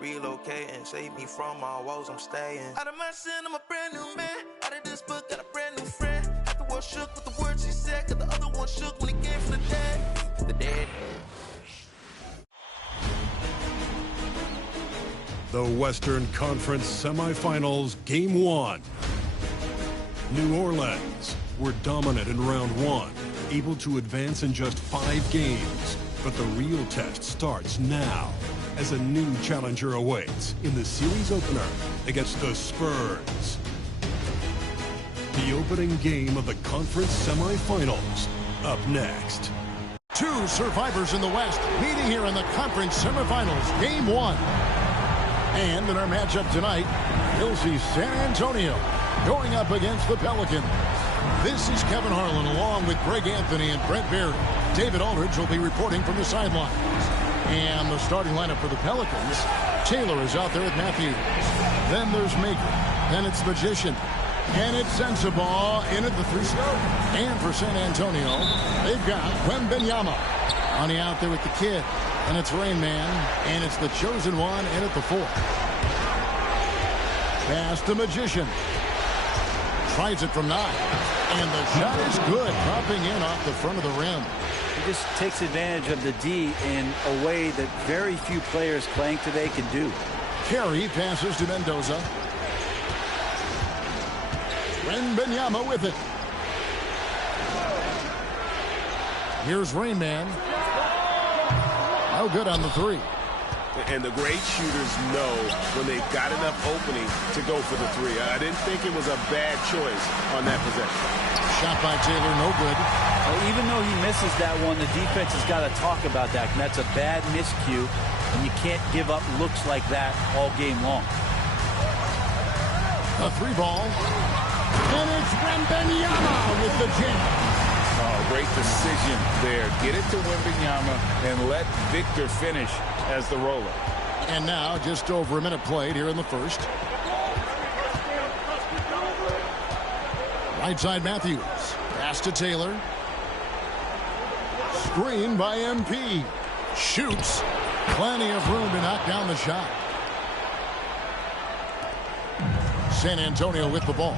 Relocating, save me from my woes, I'm staying. Out of my sin, I'm a brand new man. Out of this book, got a brand new friend. Half the world shook with the words he said, got the other one shook when he came from the dead. The dead. The Western Conference Semifinals, Game 1. New Orleans were dominant in round 1, able to advance in just 5 games. But the real test starts now as a new challenger awaits in the series opener against the Spurs. The opening game of the conference semifinals, up next. 2 survivors in the West meeting here in the conference semifinals, Game 1. And in our matchup tonight, you'll see San Antonio going up against the Pelicans. This is Kevin Harlan along with Greg Anthony and Brent Barry. David Aldridge will be reporting from the sidelines. And the starting lineup for the Pelicans, Taylor is out there with Matthews. Then there's Maker. Then it's Magician. And it's Sensabaugh in at the 3 slot. And for San Antonio, they've got Wembanyama. Honey out there with the kid. And it's Rain Man. And it's the chosen one in at the 4. Pass to Magician. Tries it from 9. And the shot is good. Dropping in off the front of the rim. He just takes advantage of the D in a way that very few players playing today can do. Carey passes to Mendoza. Wembanyama with it. Here's Rain Man. No good on the 3. And the great shooters know when they've got enough opening to go for the 3. I didn't think it was a bad choice on that possession. Shot by Taylor, no good. Well, even though he misses that one, the defense has got to talk about that. And that's a bad miscue, and you can't give up looks like that all game long. A 3 ball. And it's Wembanyama with the jam. Oh, great decision there. Get it to Wembanyama and let Victor finish as the roller. And now just over a minute played here in the first. Right side Matthews. Pass to Taylor. Screen by MP. Shoots. Plenty of room to knock down the shot. San Antonio with the ball.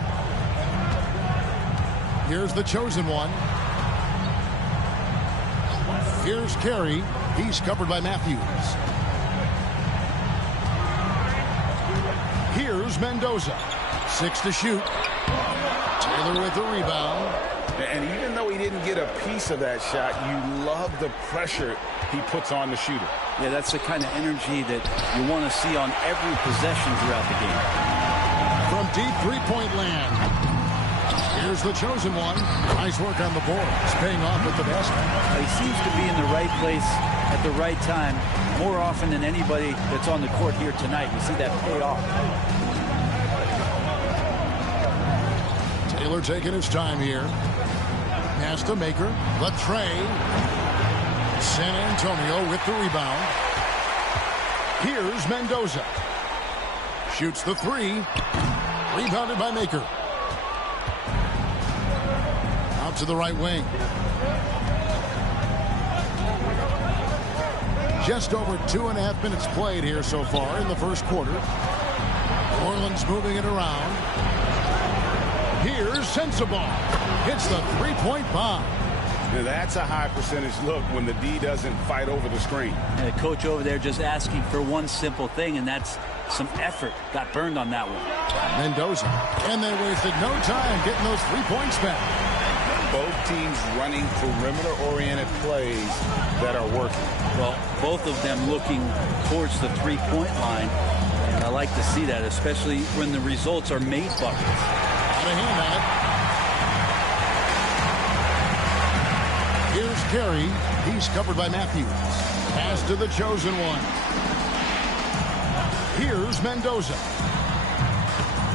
Here's the chosen one. Here's Carey. He's covered by Matthews. Here's Mendoza. 6 to shoot. Taylor with the rebound. And even though he didn't get a piece of that shot, you love the pressure he puts on the shooter. Yeah, that's the kind of energy that you want to see on every possession throughout the game. From deep three-point land. Here's the chosen one. Nice work on the boards. Paying off at the basket. He seems to be in the right place at the right time more often than anybody that's on the court here tonight. You see that pay off. Taylor taking his time here. Pass to Maker. Latrey. San Antonio with the rebound. Here's Mendoza. Shoots the 3. Rebounded by Maker. Out to the right wing. Just over 2.5 minutes played here so far in the first quarter. Orleans moving it around. Here's Sensabaugh. Hits the 3-point bomb. Now that's a high percentage look when the D doesn't fight over the screen. And the coach over there just asking for one simple thing, and that's some effort. Got burned on that one. Mendoza. And they wasted no time getting those 3 points back. Both teams running perimeter-oriented plays that are working. Well, both of them looking towards the 3-point line. And I like to see that, especially when the results are made buckets. Got a hand on it. Here's Carey. He's covered by Matthews. Pass to the chosen one. Here's Mendoza.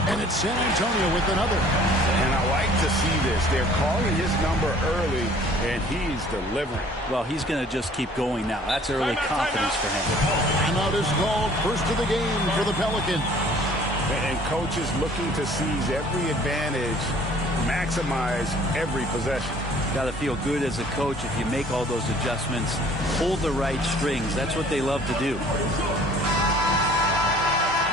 And it's San Antonio with another. And I like to see this. They're calling his number early, and he's delivering. Well, he's going to just keep going now. That's early confidence for him. Timeout is called. First of the game for the Pelicans. And coaches looking to seize every advantage, maximize every possession. Got to feel good as a coach if you make all those adjustments. Hold the right strings. That's what they love to do.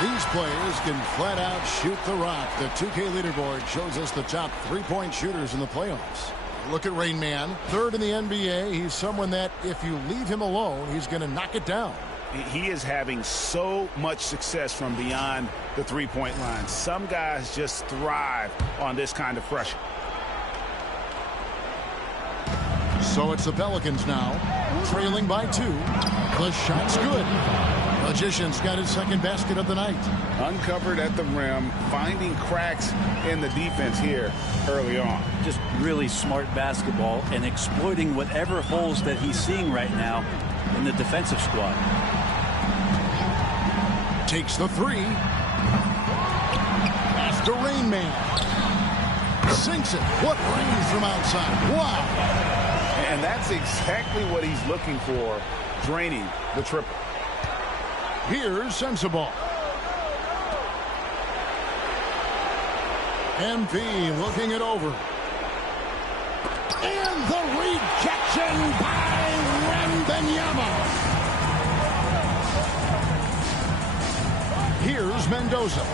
These players can flat out shoot the rock. The 2K leaderboard shows us the top three-point shooters in the playoffs. Look at Rain Man, third in the NBA. He's someone that if you leave him alone, he's going to knock it down. He is having so much success from beyond the three-point line. Some guys just thrive on this kind of pressure. So it's the Pelicans now, trailing by 2. The shot's good. Magician's got his second basket of the night. Uncovered at the rim, finding cracks in the defense here early on. Just really smart basketball and exploiting whatever holes that he's seeing right now in the defensive squad. Takes the 3. That's the Rain Man. Sinks it. What range from outside. Wow. And that's exactly what he's looking for, draining the triple. Here's Sensible. MP looking it over. And the rejection by Wembanyama. Here's Mendoza.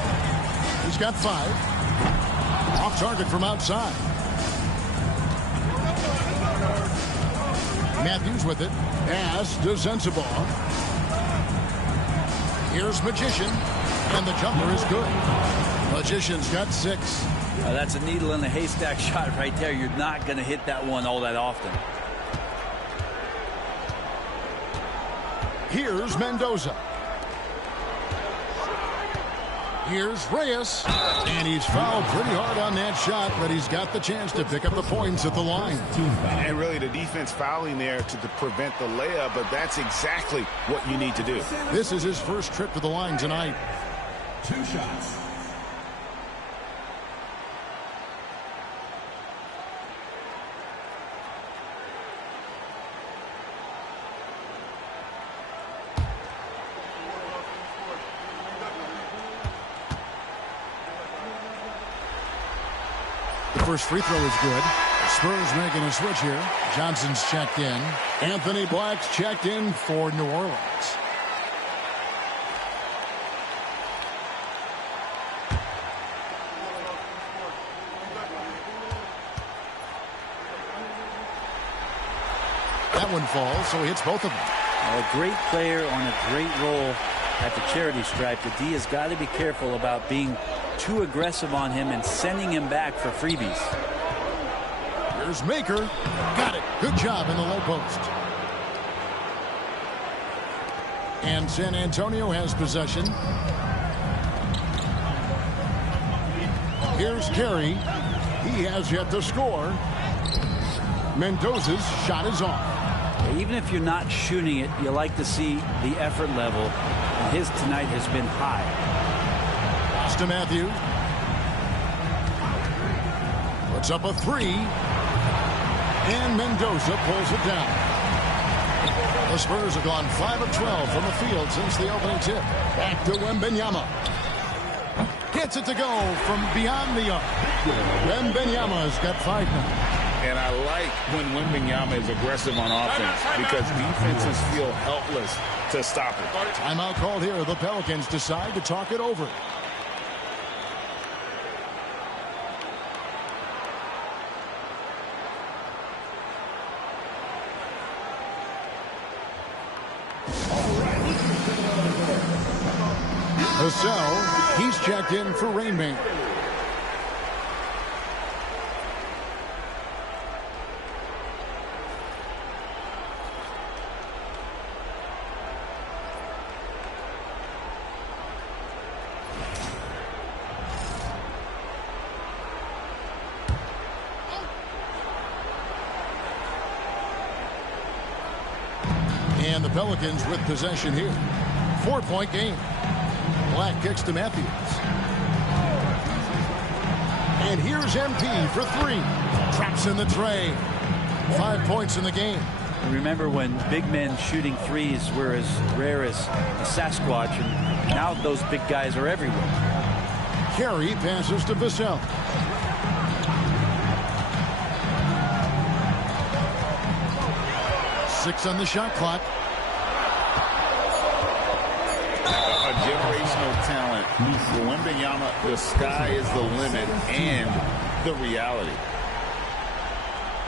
He's got 5. Off target from outside. Matthews with it. Pass to Sensible. Here's Magician, and the jumper is good. Magician's got 6. That's a needle in the haystack shot right there. You're not going to hit that one all that often. Here's Mendoza. Here's Reyes, and he's fouled pretty hard on that shot, but he's got the chance to pick up the points at the line. And really the defense fouling there to prevent the layup, but that's exactly what you need to do. This is his first trip to the line tonight. 2 shots. The first free throw is good. Spurs making a switch here. Johnson's checked in. Anthony Black's checked in for New Orleans. That one falls, so he hits both of them. A great player on a great role at the charity stripe. The D has got to be careful about being too aggressive on him and sending him back for freebies. Here's Maker. Got it. Good job in the low post. And San Antonio has possession. Here's Carey. He has yet to score. Mendoza's shot is off. Even if you're not shooting it, you like to see the effort level. And his tonight has been high. Pass to Matthew. Puts up a 3. And Mendoza pulls it down. The Spurs have gone 5 of 12 from the field since the opening tip. Back to Wembanyama. Gets it to go from beyond the arc. Wembanyama's got 5 now. And I like when Wembanyama is aggressive on offense because defenses feel helpless to stop it. Timeout called here. The Pelicans decide to talk it over. Vassell, he's checked in for Rainman. And the Pelicans with possession here. 4-point game. Black kicks to Matthews. And here's MP for 3. Traps in the tray. 5 points in the game. Remember when big men shooting threes were as rare as a Sasquatch, and now those big guys are everywhere. Carey passes to Vassell. Six on the shot clock. A generational talent For Wembanyama, the sky is the limit and the reality.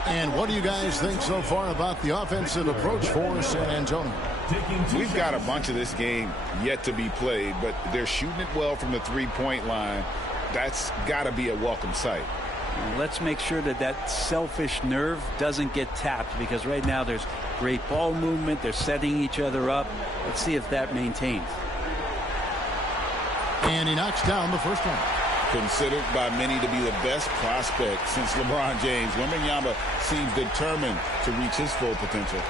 And what do you guys think so far about the offensive approach for San Antonio? We've got a bunch of this game yet to be played, but they're shooting it well from the three-point line. That's got to be a welcome sight. Let's make sure that that selfish nerve doesn't get tapped, because right now there's great ball movement. They're setting each other up. Let's see if that maintains. And he knocks down the first one. Considered by many to be the best prospect since LeBron James, Wembanyama seems determined to reach his full potential.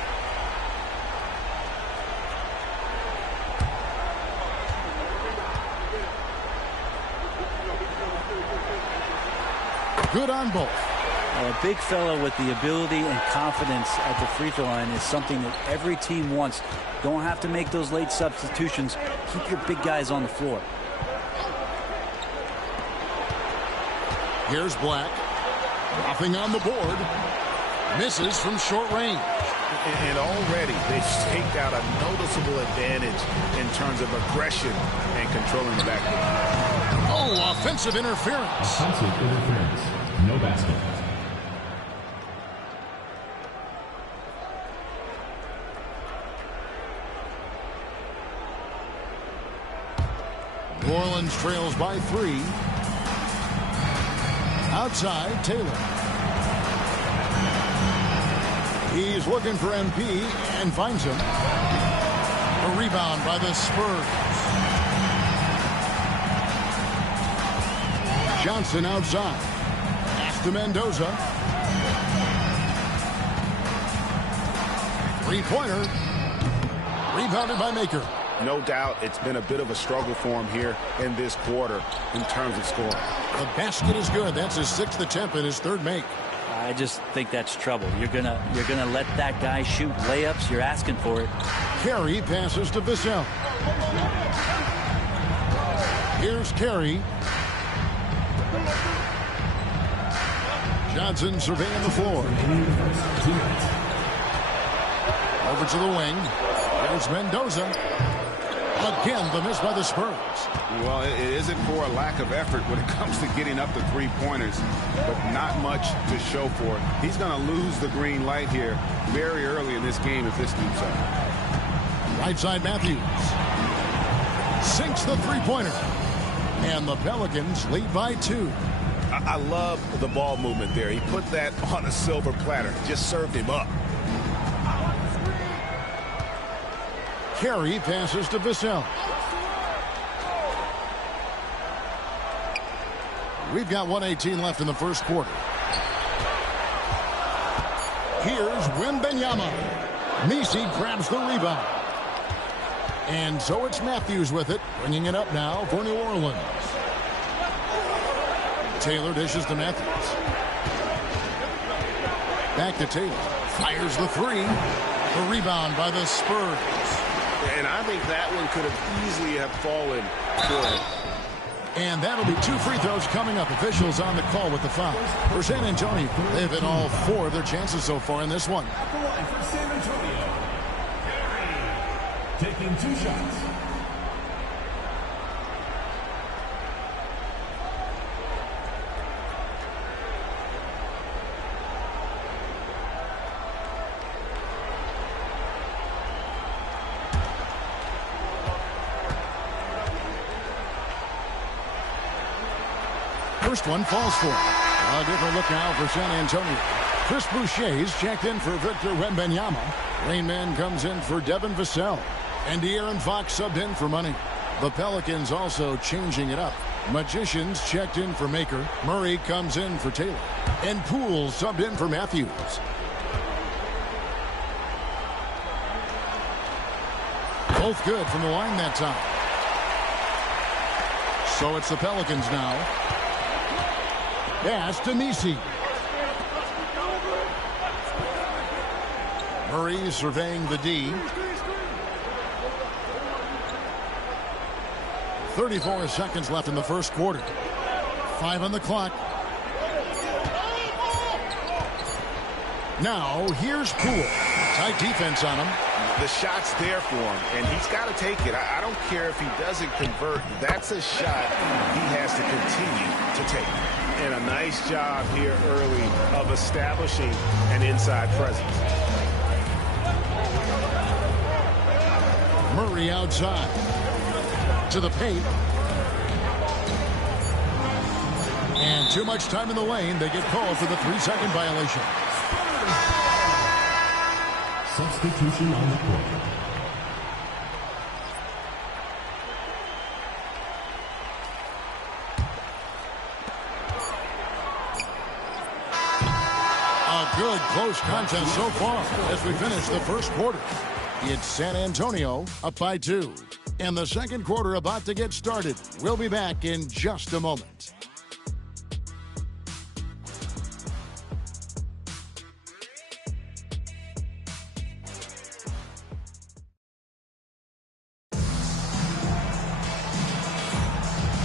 Good on both. A big fella with the ability and confidence at the free throw line is something that every team wants. Don't have to make those late substitutions. Keep your big guys on the floor. Here's Black. Nothing on the board. Misses from short range. And already they've staked out a noticeable advantage in terms of aggression and controlling the backcourt. Oh, offensive interference. Offensive interference. No basket. New Orleans trails by 3. Outside, Taylor. He's looking for MP and finds him. A rebound by the Spurs. Johnson outside. Pass to Mendoza. Three-pointer. Rebounded by Maker. No doubt it's been a bit of a struggle for him here in this quarter in terms of scoring. The basket is good. That's his 6th attempt and his 3rd make. I just think that's trouble. You're gonna let that guy shoot layups. You're asking for it. Carey passes to Vassell. Here's Carey. Johnson surveying the floor. Over to the wing. There's Mendoza. Again, the miss by the Spurs. Well, it isn't for a lack of effort when it comes to getting up the three-pointers, but not much to show for it. He's going to lose the green light here very early in this game if this keeps up. Right side, Matthews. Sinks the three-pointer. And the Pelicans lead by 2. I love the ball movement there. He put that on a silver platter. Just served him up. Carey passes to Vassell. We've got 1:18 left in the first quarter. Here's Wembanyama. Nisi grabs the rebound. And so it's Matthews with it, bringing it up now for New Orleans. Taylor dishes to Matthews. Back to Taylor. Fires the 3. The rebound by the Spurs. And I think that one could have easily have fallen for him. And that'll be 2 free throws coming up. Officials on the call with the foul. For San Antonio, they've hit all 4 of their chances so far in this one. At the line for San Antonio, Carey taking 2 shots. First one falls for him. A different look now for San Antonio. Chris Boucher's checked in for Victor Wembanyama. Rainman comes in for Devin Vassell. And De'Aaron Fox subbed in for Money. The Pelicans also changing it up. Magicians checked in for Maker. Murray comes in for Taylor. And Poole subbed in for Matthews. Both good from the line that time. So it's the Pelicans now. Pass to Nisi. Murray surveying the D. 34 seconds left in the first quarter. 5 on the clock. Now, here's Poole. Tight defense on him. The shot's there for him, and he's got to take it. I don't care if he doesn't convert. That's a shot he has to continue to take. And a nice job here early of establishing an inside presence. Murray outside to the paint. And too much time in the lane. They get called for the 3-second violation. Substitution on the court. A good close contest so far as we finish the first quarter. It's San Antonio up by 2. And the second quarter about to get started. We'll be back in just a moment.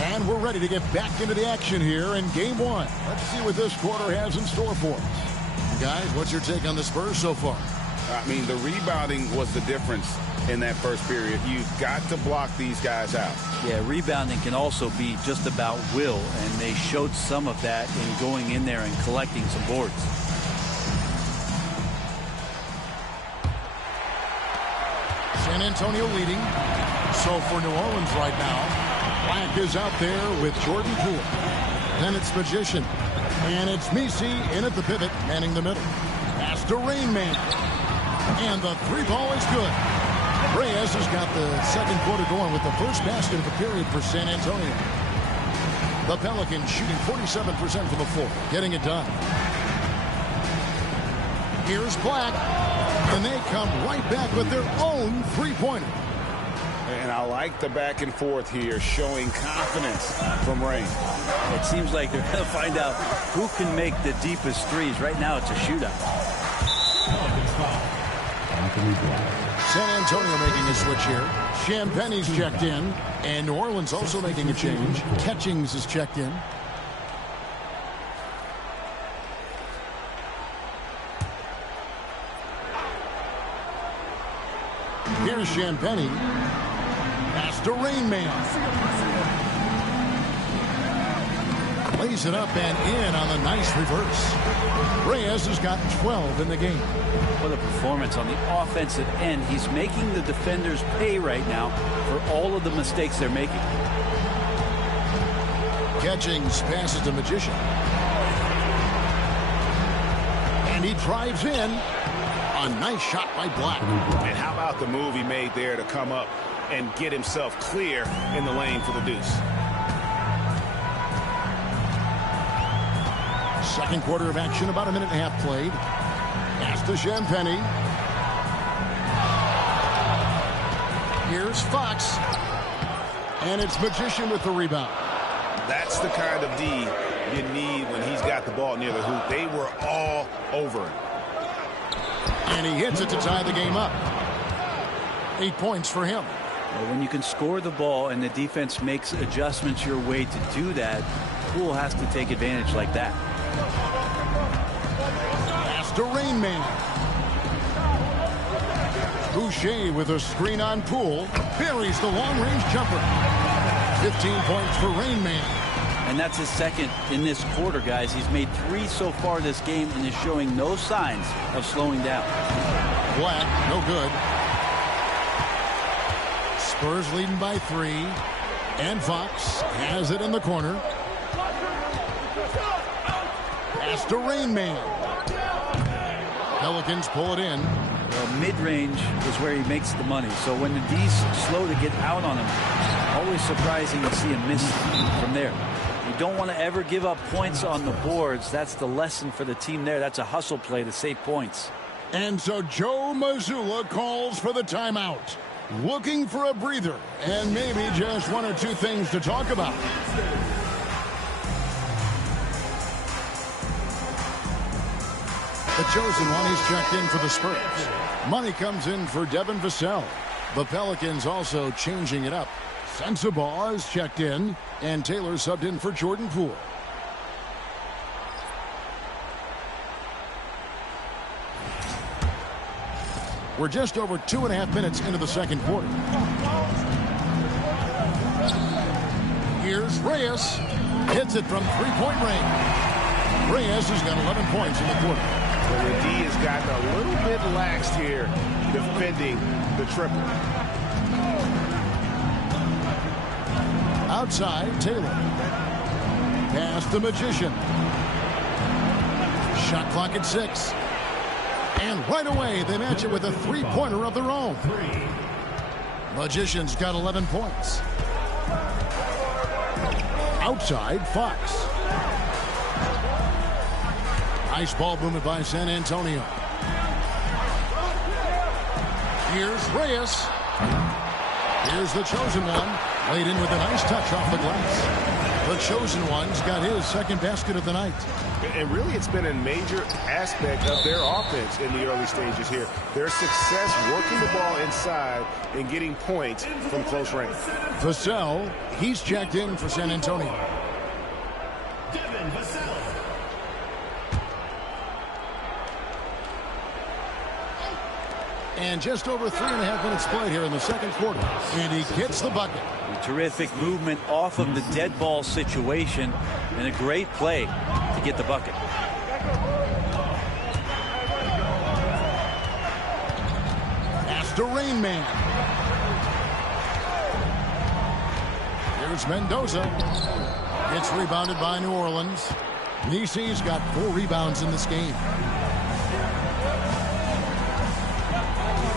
And we're ready to get back into the action here in game one. Let's see what this quarter has in store for us. Guys, what's your take on the Spurs so far? I mean, the rebounding was the difference in that first period. You've got to block these guys out. Yeah, rebounding can also be just about will, and they showed some of that in going in there and collecting some boards. San Antonio leading. So for New Orleans right now, Black is out there with Jordan Poole. Then it's Magician. And it's Messi in at the pivot, manning the middle. Pass to Rain Man. And the three ball is good. Reyes has got the second quarter going with the first basket of the period for San Antonio. The Pelicans shooting 47% from the floor, getting it done. Here's Black. And they come right back with their own three-pointer. And I like the back and forth here, showing confidence from Rain. It seems like they're going to find out who can make the deepest threes. Right now, it's a shootout. San Antonio making a switch here. Champagne's checked in. And New Orleans also making a change. Catchings is checked in. Here's Champagne. Pass to Rain Man. Lays it up and in on the nice reverse. Reyes has gotten 12 in the game. What a performance on the offensive end. He's making the defenders pay right now for all of the mistakes they're making. Catchings passes to Magician. And he drives in. A nice shot by Black. And how about the move he made there to come up and get himself clear in the lane for the deuce. Second quarter of action, about a minute and a half played. Pass to Champagne. Here's Fox. And it's Magician with the rebound. That's the kind of D you need when he's got the ball near the hoop. They were all over him. And he hits it to tie the game up. 8 points for him. Well, when you can score the ball and the defense makes adjustments your way to do that, Poole has to take advantage like that. Pass to Rain Man. Boucher with a screen on Poole. Buries the long-range jumper. 15 points for Rain Man. And that's his second in this quarter, guys. He's made 3 so far this game and is showing no signs of slowing down. Black, no good. Spurs leading by 3. And Fox has it in the corner. Pass to Rain Man. Pelicans pull it in. Well, mid-range is where he makes the money. So when the D's slow to get out on him, always surprising to see him miss from there. You don't want to ever give up points on the boards. That's the lesson for the team there. That's a hustle play to save points. And so Joe Mazzulla calls for the timeout. Looking for a breather and maybe just 1 or 2 things to talk about. The chosen one is checked in for the Spurs. Money comes in for Devin Vassell. The Pelicans also changing it up. Sensabaugh is checked in, and Taylor subbed in for Jordan Poole. We're just over 2.5 minutes into the second quarter. Here's Reyes. Hits it from three-point range. Reyes has got 11 points in the quarter. Well, the D has gotten a little bit laxed here defending the triple. Outside, Taylor. Pass the Magician. Shot clock at 6. And right away, they match it with a three-pointer of their own. Magician's got 11 points. Outside, Fox. Nice ball movement by San Antonio. Here's Reyes. Here's the chosen one. Laid in with a nice touch off the glass. The chosen one's got his second basket of the night. And really, it's been a major aspect of their offense in the early stages here. Their success working the ball inside and getting points from close range. Vassell, he's checked in for San Antonio. And just over 3.5 minutes played here in the second quarter. And he gets the bucket. A terrific movement off of the dead ball situation and a great play to get the bucket. That's the Rain Man. Here's Mendoza. Gets rebounded by New Orleans. Nisi's got 4 rebounds in this game.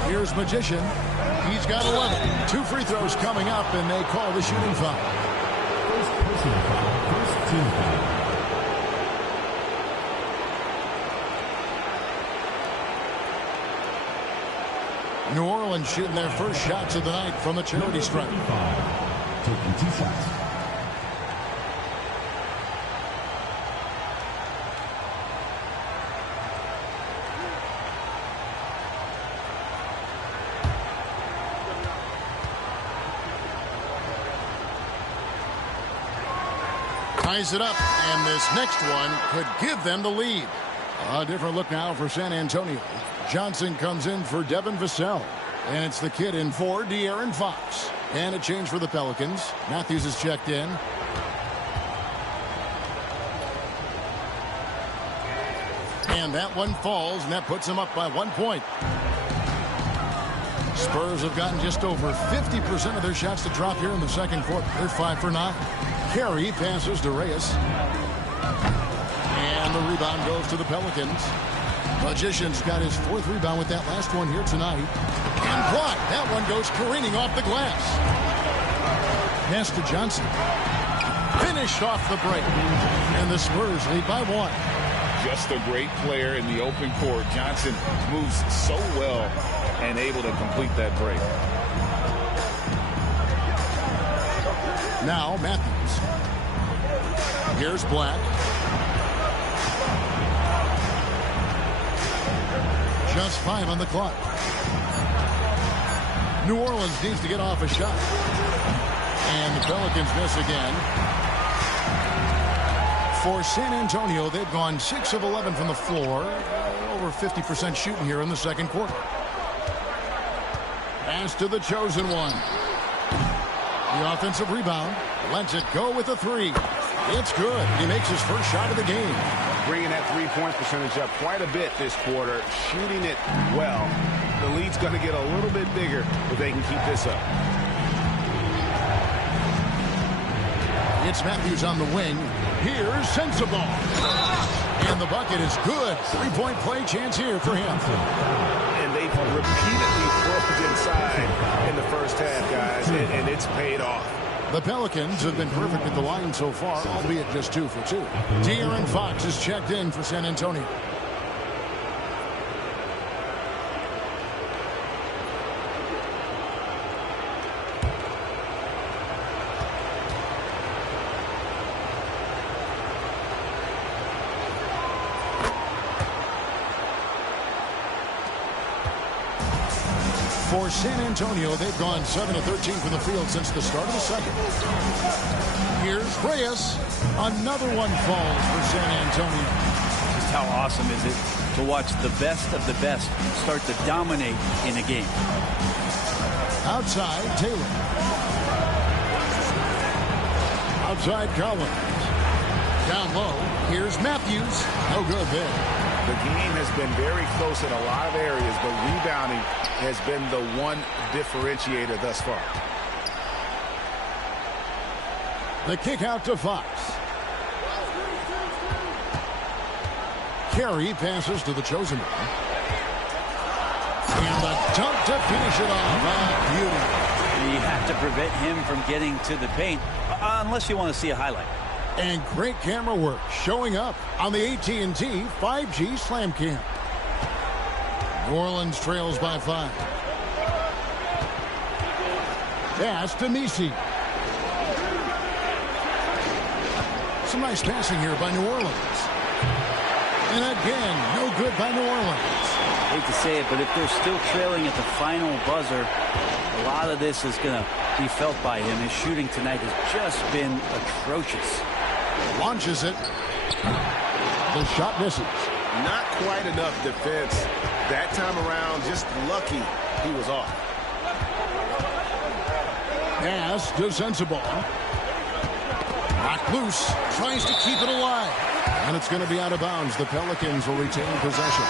Here's Magician. He's got 11. 2 free throws coming up, and they call the shooting foul. First personal foul, first team foul. New Orleans shooting their first shots of the night from the charity stripe. Taking 2 shots. Ties it up, and this next one could give them the lead. A different look now for San Antonio. Johnson comes in for Devin Vassell. And it's the kid in for De'Aaron Fox. And a change for the Pelicans. Matthews is checked in. And that one falls, and that puts them up by 1 point. Spurs have gotten just over 50% of their shots to drop here in the second quarter. They're 5 for 9. Carey passes to Reyes. And the rebound goes to the Pelicans. Magician's got his 4th rebound with that last one here tonight. And blocked. That one goes careening off the glass. Pass to Johnson. Finished off the break. And the Spurs lead by 1. Just a great player in the open court. Johnson moves so well and able to complete that break. Now Matthews. Here's Black. Just 5 on the clock. New Orleans needs to get off a shot. And the Pelicans miss again. For San Antonio, they've gone 6 of 11 from the floor. Over 50% shooting here in the second quarter. Pass to the chosen one. The offensive rebound. Lets it go with a 3. It's good. He makes his first shot of the game. Bringing that three-point percentage up quite a bit this quarter. Shooting it well. The lead's going to get a little bit bigger if they can keep this up. It's Matthews on the wing. Here's Sensible. And the bucket is good. 3-point play chance here for him. And they've repeatedly broken inside in the first half, guys, and it's paid off. The Pelicans have been perfect at the line so far, albeit just 2 for 2. De'Aaron Fox is checked in for San Antonio. For San Antonio, they've gone 7 of 13 from the field since the start of the second. Here's Reyes. Another one falls for San Antonio. Just how awesome is it to watch the best of the best start to dominate in a game. Outside, Taylor. Outside, Collins. Down low, here's Matthews. No good there. The game has been very close in a lot of areas, but rebounding has been the one differentiator thus far. The kick out to Fox. Carey passes to the chosen one. And the dunk to finish it off. Beauty. You have to prevent him from getting to the paint, unless you want to see a highlight. And great camera work showing up on the AT&T 5G Slam Cam. New Orleans trails by 5. Pass to Messi. Some nice passing here by New Orleans. And again, no good by New Orleans. Hate to say it, but if they're still trailing at the final buzzer, a lot of this is going to be felt by him. His shooting tonight has just been atrocious. Launches it. The shot misses. Not quite enough defense that time around. Just lucky he was off. Pass to Sensible. Knocked loose. Tries to keep it alive. And it's going to be out of bounds. The Pelicans will retain possession.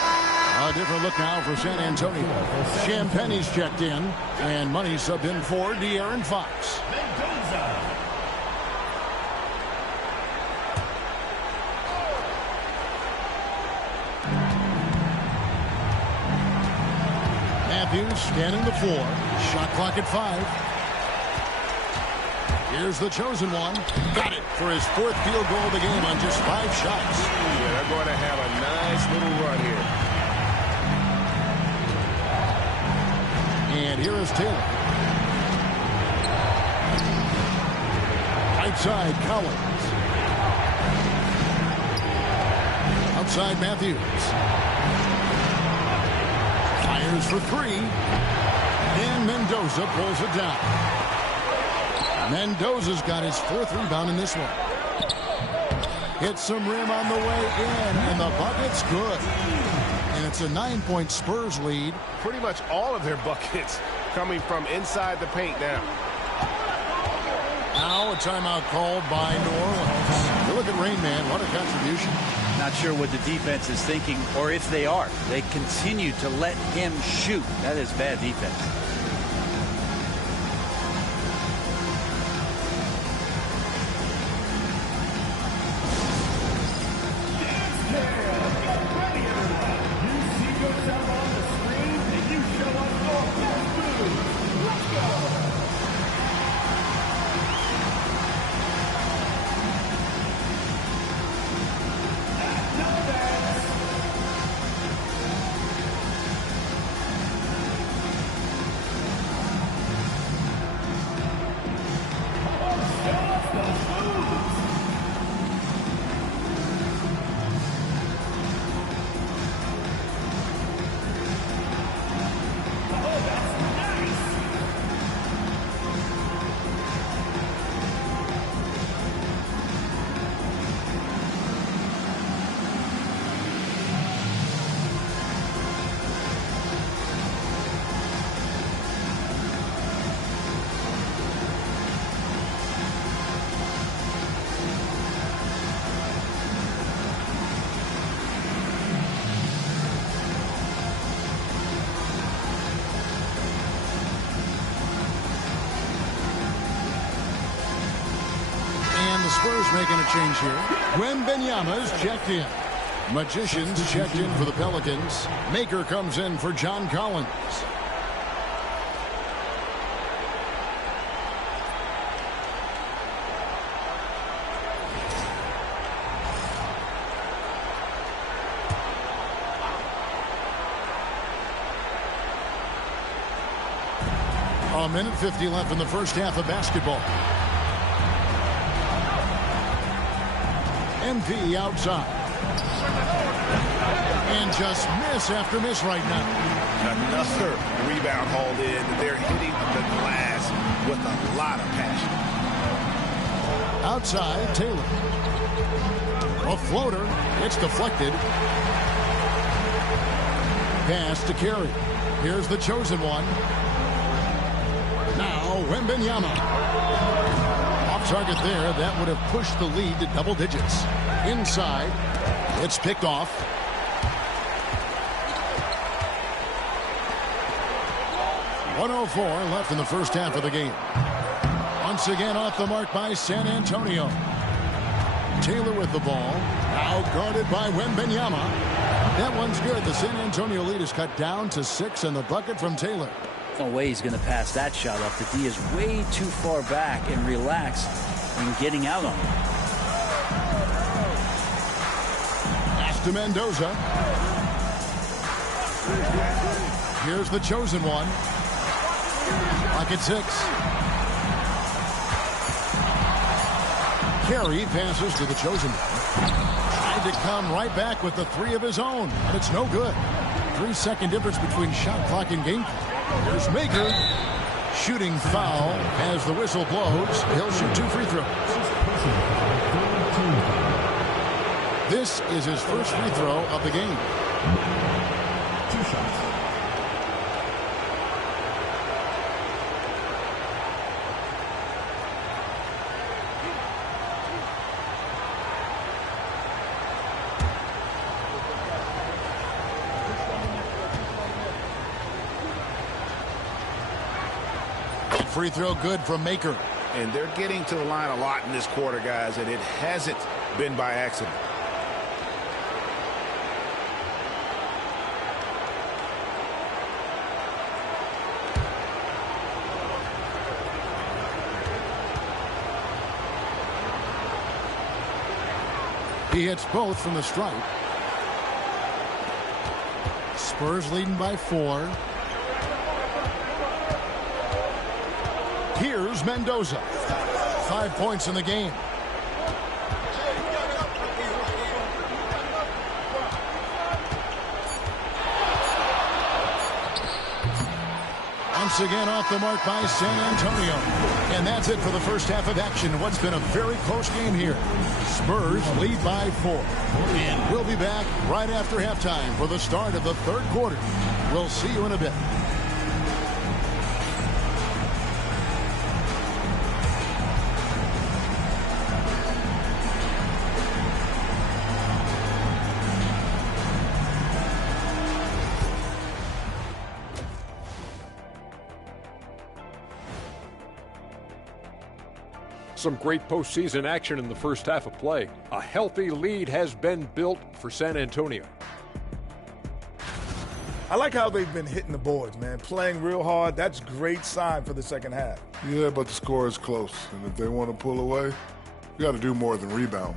A different look now for San Antonio. Champagne's checked in. And Money subbed in for De'Aaron Fox. Matthews scanning the floor. Shot clock at 5. Here's the chosen one. Got it for his 4th field goal of the game on just 5 shots. Yeah, they're going to have a nice little run here. And here is Taylor. Right side, Collins. Outside, Matthews. Fires for 3. And Mendoza pulls it down. Mendoza's got his 4th rebound in this one. Hits some rim on the way in, and the bucket's good. And it's a 9-point Spurs lead. Pretty much all of their buckets coming from inside the paint now. Now a timeout called by New Orleans. You look at Rain Man, what a contribution. Not sure what the defense is thinking, or if they are. They continue to let him shoot. That is bad defense. Spurs making a change here. Wembanyama's checked in. Magicians checked in for the Pelicans. Maker comes in for John Collins. A minute 50 left in the first half of basketball. MP outside. And just miss after miss right now. Another rebound hauled in. They're hitting the glass with a lot of passion. Outside, Taylor. A floater. It's deflected. pass to Carey. Here's the chosen one. Now Wembanyama. Off target there. That would have pushed the lead to double digits. Inside. It's picked off. .104 left in the first half of the game. Once again off the mark by San Antonio. Taylor with the ball. Now guarded by Wembanyama. That one's good. The San Antonio lead is cut down to 6, and the bucket from Taylor. No way he's going to pass that shot up. The D is way too far back and relaxed in getting out on him. Pass to Mendoza. Here's the chosen one. Pocket 6. Carey passes to the chosen one. Tried to come right back with the 3 of his own, but it's no good. 3-second difference between shot clock and game clock. Here's Maker. Shooting foul as the whistle blows. He'll shoot 2 free throws. This is his first free throw of the game. 2 shots. Free throw good from Maker. And they're getting to the line a lot in this quarter, guys, and it hasn't been by accident. He hits both from the stripe. Spurs leading by 4. Here's Mendoza. 5 points in the game. Once again off the mark by San Antonio. And that's it for the first half of action. What's been a very close game here. Spurs lead by 4. And we'll be back right after halftime for the start of the third quarter. We'll see you in a bit. Some great postseason action in the first half of play. A healthy lead has been built for San Antonio. I like how they've been hitting the boards, man. Playing real hard. That's great sign for the second half. Yeah, but the score is close. And if they want to pull away, you got to do more than rebound.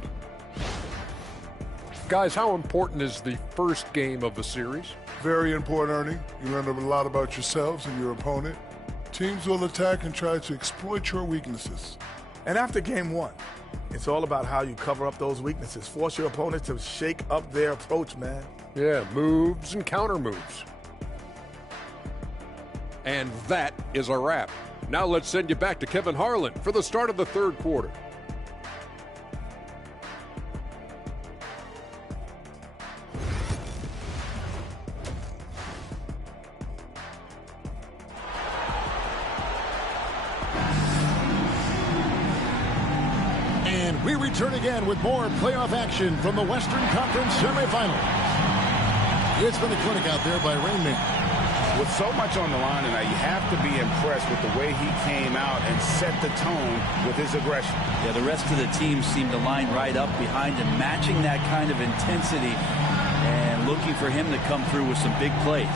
Guys, how important is the first game of the series? Very important, Ernie. You learn a lot about yourselves and your opponent. Teams will attack and try to exploit your weaknesses. And after game 1, it's all about how you cover up those weaknesses. Force your opponent to shake up their approach, man. Yeah, moves and counter moves. And that is a wrap. Now let's send you back to Kevin Harlan for the start of the third quarter. We return again with more playoff action from the Western Conference semifinals. It's been a clinic out there by Rainman. With so much on the line tonight, you have to be impressed with the way he came out and set the tone with his aggression. Yeah, the rest of the team seemed to line right up behind him, matching that kind of intensity and looking for him to come through with some big plays.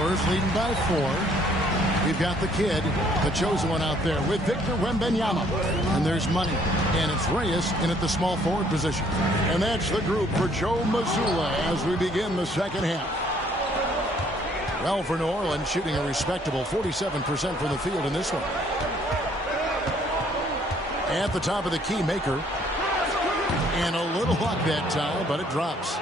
Spurs leading by 4. We've got the kid, the chosen one out there with Victor Wembanyama. And there's money. And it's Reyes in at the small forward position. And that's the group for Joe Mazzulla as we begin the second half. Well, for New Orleans, shooting a respectable 47% from the field in this one. At the top of the key, Maker. And a little luck that time, but it drops.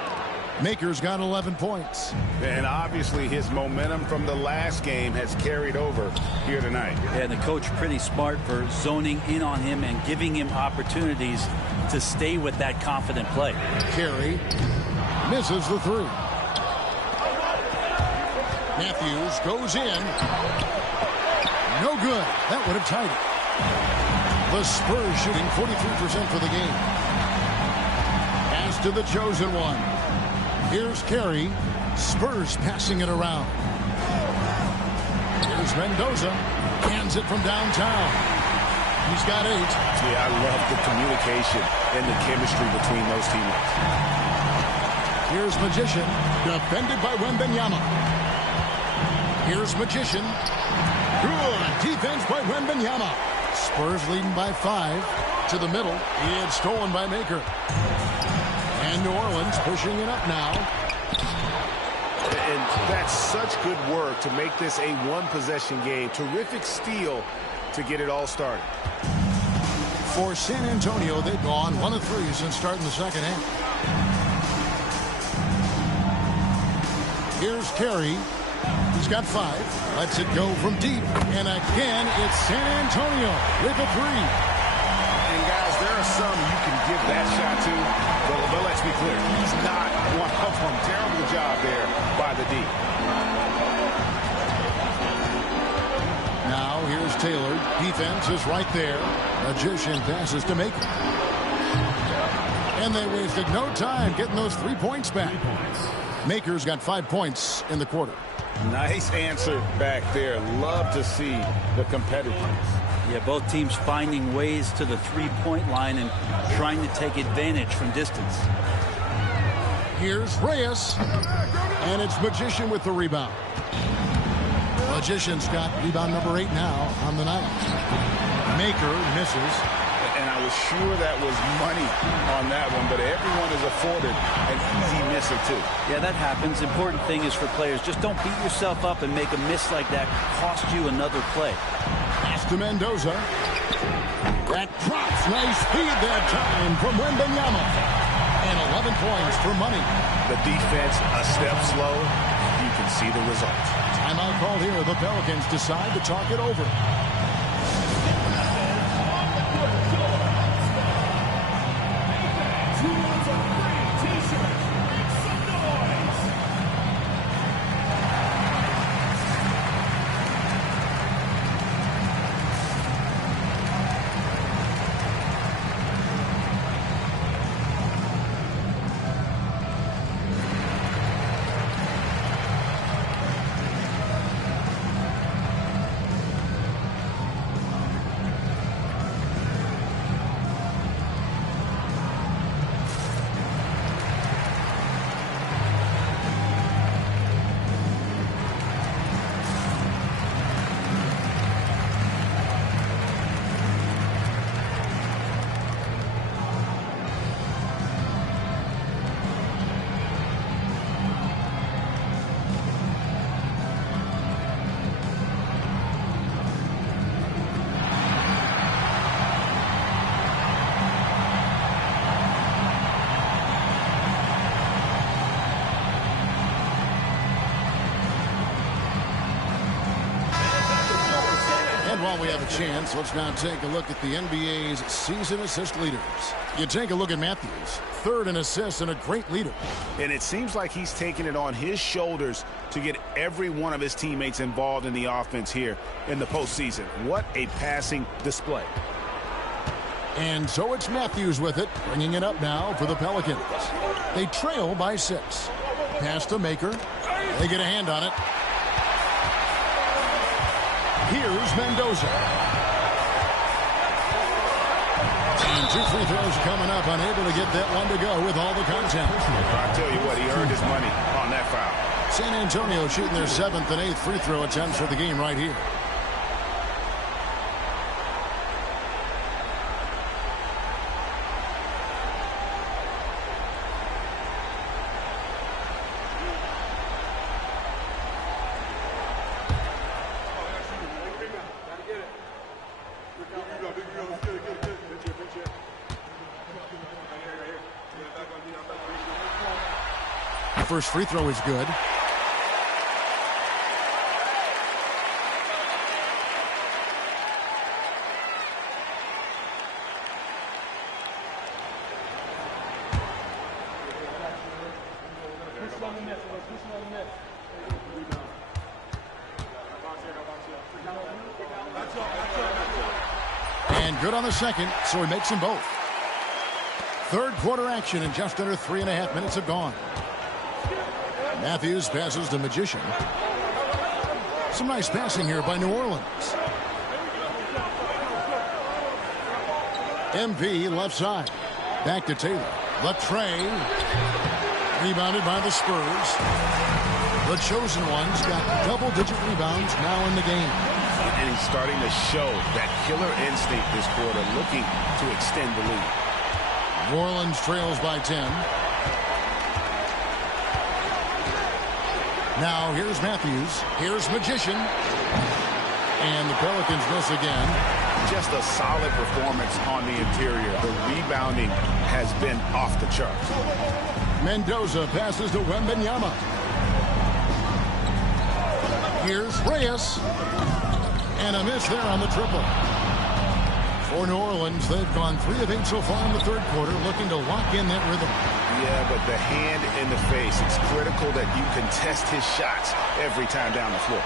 Maker's got 11 points. And obviously his momentum from the last game has carried over here tonight. And the coach pretty smart for zoning in on him and giving him opportunities to stay with that confident play. Carey misses the three. Matthews goes in. No good. That would have tied it. The Spurs shooting 43% for the game. Pass to the chosen one. Here's Carey. Spurs passing it around. Here's Mendoza. Hands it from downtown. He's got 8. Yeah, I love the communication and the chemistry between those teammates. Here's Magician. Defended by Wembanyama. Here's Magician. Good defense by Wembanyama. Spurs leading by 5 to the middle. It's stolen by Maker. And New Orleans pushing it up now. And that's such good work to make this a one-possession game. Terrific steal to get it all started. For San Antonio, they've gone 1 of 3 since starting the second half. Here's Carey. He's got 5. Lets it go from deep. And again, it's San Antonio with a 3. And guys, there are some you can give that shot to, but let's be clear, he's not one of them. Terrible job there by the D. Now here's Taylor. Defense is right there. Magician passes to Maker. And they wasted no time getting those 3 points back. Maker's got 5 points in the quarter. Nice answer back there. Love to see the competitiveness. Yeah, both teams finding ways to the three-point line and trying to take advantage from distance. Here's Reyes. And it's Magician with the rebound. Magician's got rebound number 8 now on the night. Maker misses. And I was sure that was money on that one, but everyone is afforded an easy misser too. Yeah, that happens. Important thing is for players, just don't beat yourself up and make a miss like that cost you another play. Pass to Mendoza. That drops. Nice speed that time from Wembanyama. And 11 points for money. The defense a step slow. You can see the result. Timeout called here. The Pelicans decide to talk it over. While we have a chance, let's now take a look at the NBA's season assist leaders. You take a look at Matthews, 3rd in assists and a great leader. And it seems like he's taking it on his shoulders to get every one of his teammates involved in the offense here in the postseason. What a passing display. And so it's Matthews with it, bringing it up now for the Pelicans. They trail by 6. Pass to Maker. They get a hand on it. Here's Mendoza. And 2 free throws coming up, unable to get that one to go with all the content. I tell you what, he earned his money on that foul. San Antonio shooting their 7th and 8th free throw attempts for the game right here. first free throw is good. And good on the second, so he makes them both. Third quarter action, and just under 3.5 minutes have gone. Matthews passes to Magician. Some nice passing here by New Orleans. MP left side. Back to Taylor. Latrey. Rebounded by the Spurs. The chosen ones got double-digit rebounds now in the game. And he's starting to show that killer instinct this quarter, looking to extend the lead. New Orleans trails by 10. Now here's Matthews. Here's Magician. And the Pelicans miss again. Just a solid performance on the interior. The rebounding has been off the charts. Mendoza passes to Wembanyama. Here's Reyes. And a miss there on the triple. For New Orleans, they've gone 3 of 8 so far in the third quarter, looking to lock in that rhythm. Yeah, but the hand in the face, it's critical that you contest his shots every time down the floor.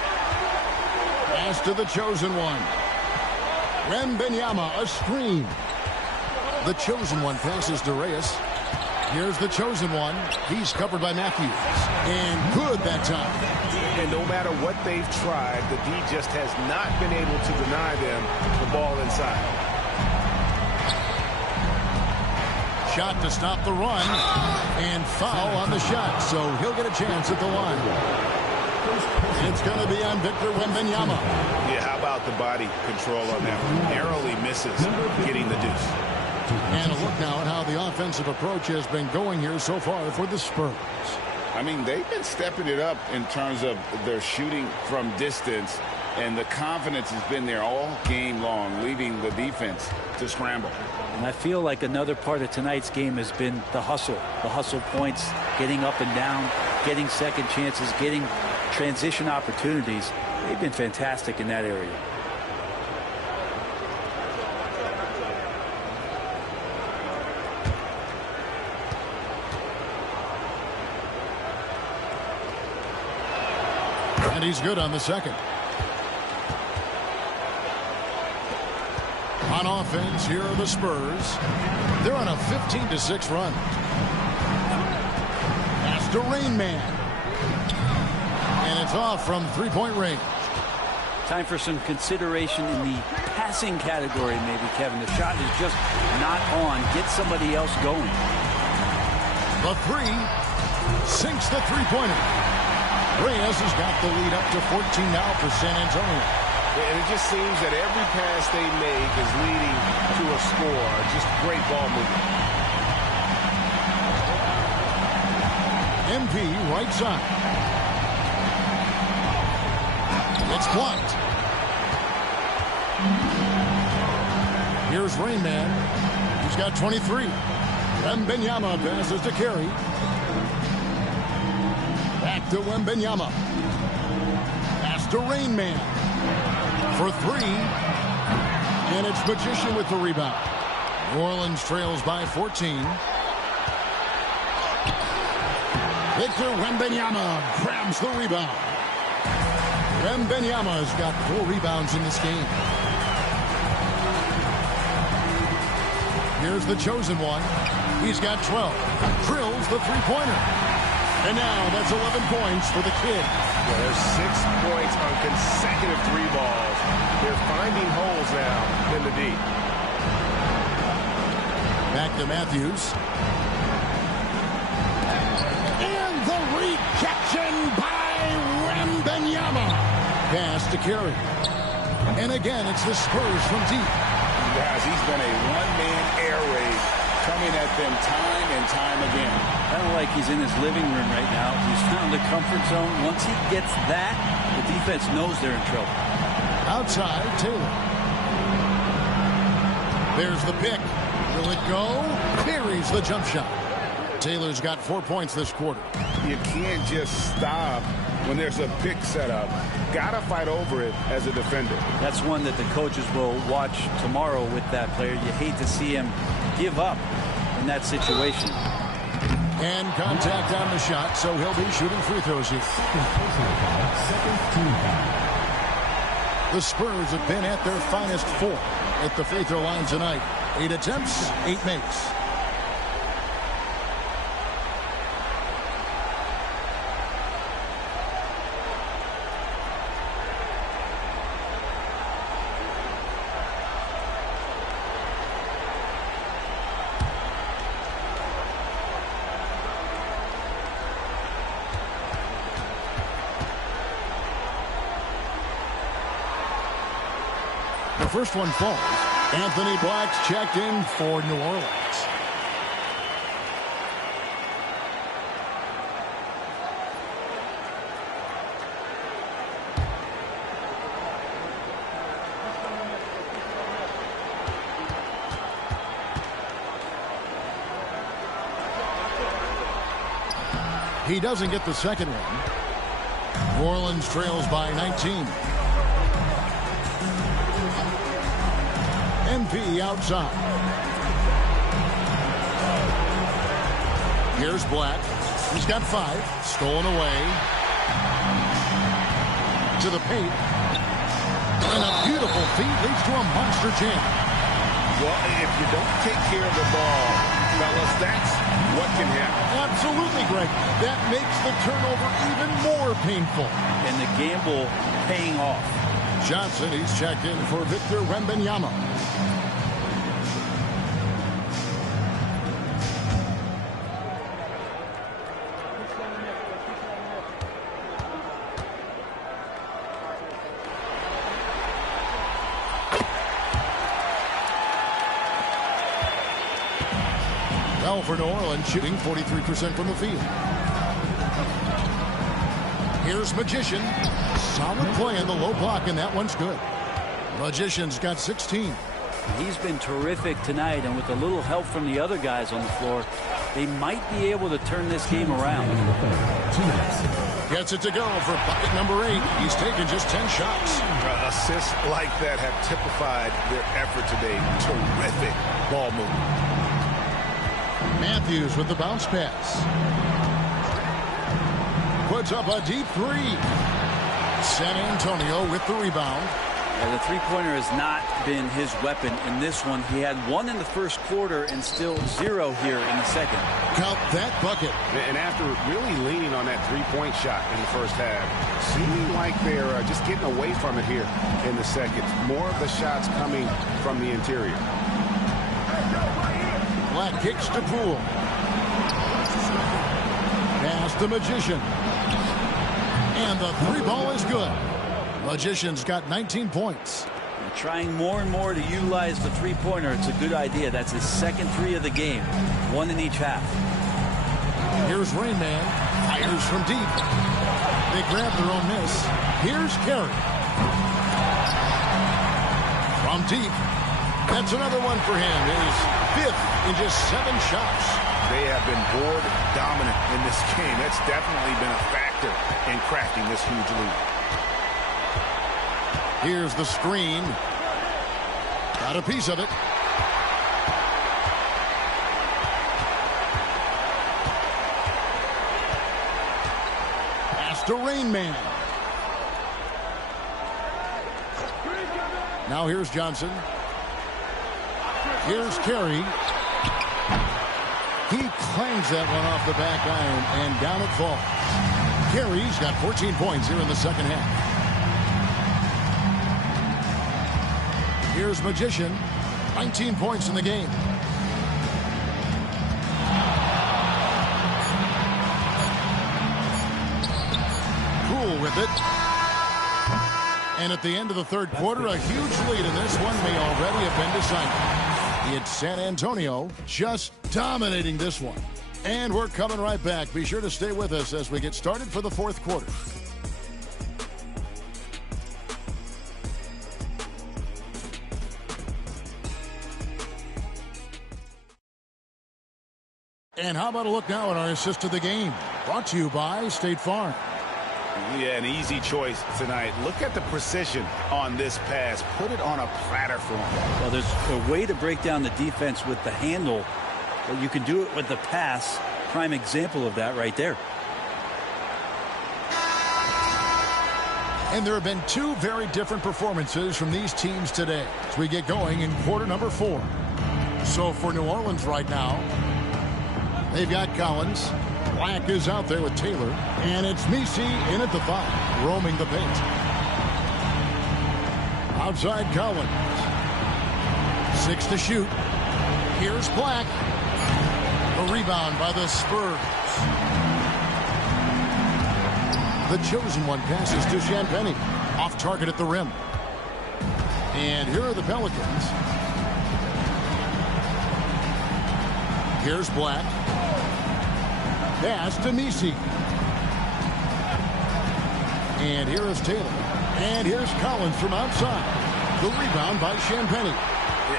Pass to the chosen one. Wembanyama, a screen. The chosen one passes to Reyes. Here's the chosen one. He's covered by Matthews. And good that time. And no matter what they've tried, the D just has not been able to deny them the ball inside. Shot to stop the run. And foul on the shot. So he'll get a chance at the line. It's going to be on Victor Wembanyama. Yeah, how about the body control on that one? Narrowly misses getting the deuce. And a look now at how the offensive approach has been going here so far for the Spurs. I mean, they've been stepping it up in terms of their shooting from distance, and the confidence has been there all game long, leading the defense to scramble. And I feel like another part of tonight's game has been the hustle points, getting up and down, getting second chances, getting transition opportunities. They've been fantastic in that area. And he's good on the second. On offense, here are the Spurs. They're on a 15-6 run. Pass to Rain Man. And it's off from three-point range. Time for some consideration in the passing category, maybe, Kevin. The shot is just not on. Get somebody else going. The three sinks the three-pointer. Reyes has got the lead up to 14 now for San Antonio. And it just seems that every pass they make is leading to a score. Just great ball movement. MP right side. It's blocked. Here's Rain Man. He's got 23. Wembanyama passes to Carey. Back to Wembanyama. Pass to Rain Man. For three. And it's Magician with the rebound. New Orleans trails by 14. Victor Wembanyama grabs the rebound. Wembanyama has got 4 rebounds in this game. Here's the chosen one. He's got 12. Drills the three-pointer. And now that's 11 points for the kid. Well, there's 6 points on consecutive 3 balls. They're finding holes now in the D. Back to Matthews. And the rejection by Wembanyama. Pass to Carey. And again, it's the Spurs from deep. Guys, he's been a one-man air raid coming at them time and time again. Kind of like he's in his living room right now. He's found the comfort zone. Once he gets that, the defense knows they're in trouble. Outside, Taylor. There's the pick. Will it go? Carries the jump shot. Taylor's got 4 points this quarter. You can't just stop when there's a pick set up. Gotta fight over it as a defender. That's one that the coaches will watch tomorrow with that player. You hate to see him give up in that situation. And contact on the shot, so he'll be shooting free throws here. The Spurs have been at their finest 4 at the free throw line tonight. 8 attempts, 8 makes. The first one falls. Anthony Black's checked in for New Orleans. He doesn't get the second one. New Orleans trails by 19. MP outside. Here's Black. He's got 5. Stolen away. To the paint. And a beautiful feed leads to a monster jam. Well, if you don't take care of the ball, fellas, that's what can happen. Absolutely, Greg. That makes the turnover even more painful. And the gamble paying off. Johnson, he's checked in for Victor Wembanyama. Well, for New Orleans, shooting 43% from the field. Here's Magician. Solid play in the low block, and that one's good. Magician's got 16. He's been terrific tonight, and with a little help from the other guys on the floor, they might be able to turn this game around. Gets it to go for bucket number 8. He's taken just 10 shots. Assists like that have typified their effort today. Terrific ball movement. Matthews with the bounce pass. Puts up a deep 3. San Antonio with the rebound. The three-pointer has not been his weapon in this one. He had 1 in the first quarter and still 0 here in the second. Count that bucket. And after really leaning on that three-point shot in the first half, seeming like they're just getting away from it here in the second. More of the shots coming from the interior. Black kicks to Poole. Pass to Magician. And the 3-ball is good. Magician's got 19 points. And trying more and more to utilize the three-pointer. It's a good idea. That's his second 3 of the game. 1 in each half. Here's Rain Man. Fires from deep. They grab their own miss. Here's Carey. From deep. That's another one for him. His 5th in just 7 shots. They have been board dominant in this game. That's definitely been a factor in crafting this huge lead. Here's the screen. Got a piece of it. Pass to Rain Man. Now here's Johnson. Here's Carey. He clangs that one off the back iron, and down it falls. Carey's got 14 points here in the second half. Here's Magician. 19 points in the game. Poole with it. And at the end of the third quarter, a huge lead in this one may already have been decided. It's San Antonio just dominating this one. And we're coming right back. Be sure to stay with us as we get started for the fourth quarter. And how about a look now at our assist of the game? Brought to you by State Farm. Yeah, an easy choice tonight. Look at the precision on this pass. Put it on a platter for him. Well, there's a way to break down the defense with the handle, but you can do it with the pass. Prime example of that right there. And there have been two very different performances from these teams today as we get going in quarter number 4. So for New Orleans right now, they've got Collins. Black is out there with Taylor. And it's Misi in at the 5, roaming the paint. Outside Collins. 6 to shoot. Here's Black. The rebound by the Spurs. The chosen one passes to Champagnie. Off target at the rim. And here are the Pelicans. Here's Black. Pass to Misi. And here is Taylor. And here's Collins from outside. The rebound by Champagnie.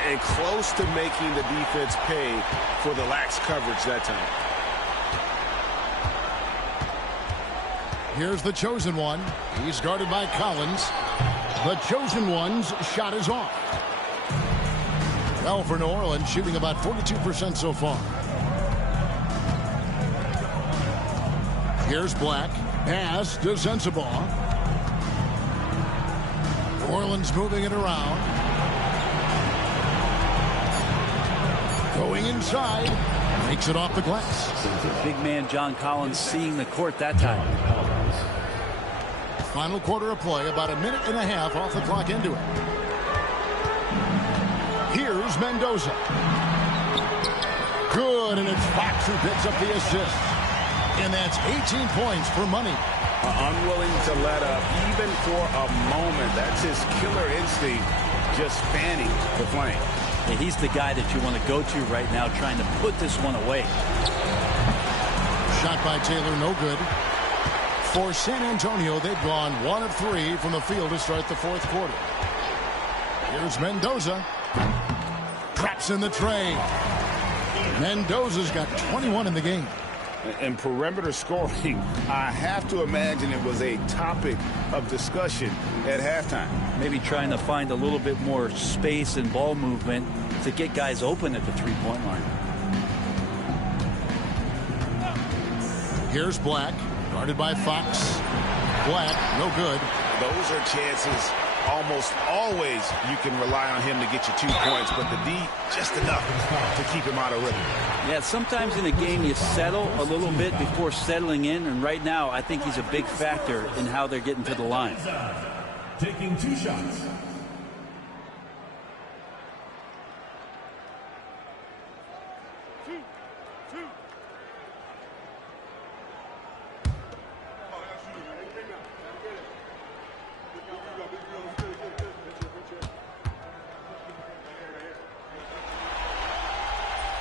And close to making the defense pay for the lax coverage that time. Here's the chosen one. He's guarded by Collins. The chosen one's shot is off. Well, for New Orleans, shooting about 42% so far. Here's Black. Pass to Sensabaugh. New Orleans moving it around. Going inside. Makes it off the glass. Big man John Collins seeing the court that time. Final quarter of play, about a minute and a half off the clock into it. Here's Mendoza. Good, and it's Fox who picks up the assist. And that's 18 points for money. Unwilling to let up, even for a moment. That's his killer instinct, just fanning the flame. Yeah, he's the guy that you want to go to right now, trying to put this one away. Shot by Taylor, no good. For San Antonio, they've gone 1 of 3 from the field to start the fourth quarter. Here's Mendoza. Traps in the tray. Mendoza's got 21 in the game. And perimeter scoring, I have to imagine it was a topic of discussion at halftime. Maybe trying to find a little bit more space and ball movement to get guys open at the three-point line. Here's Black, guarded by Fox. Black, no good. Those are chances almost always you can rely on him to get you 2 points, but the D, just enough to keep him out of rhythm. Yeah, sometimes in a game you settle a little bit before settling in, and right now I think he's a big factor in how they're getting to the line. Taking 2 shots.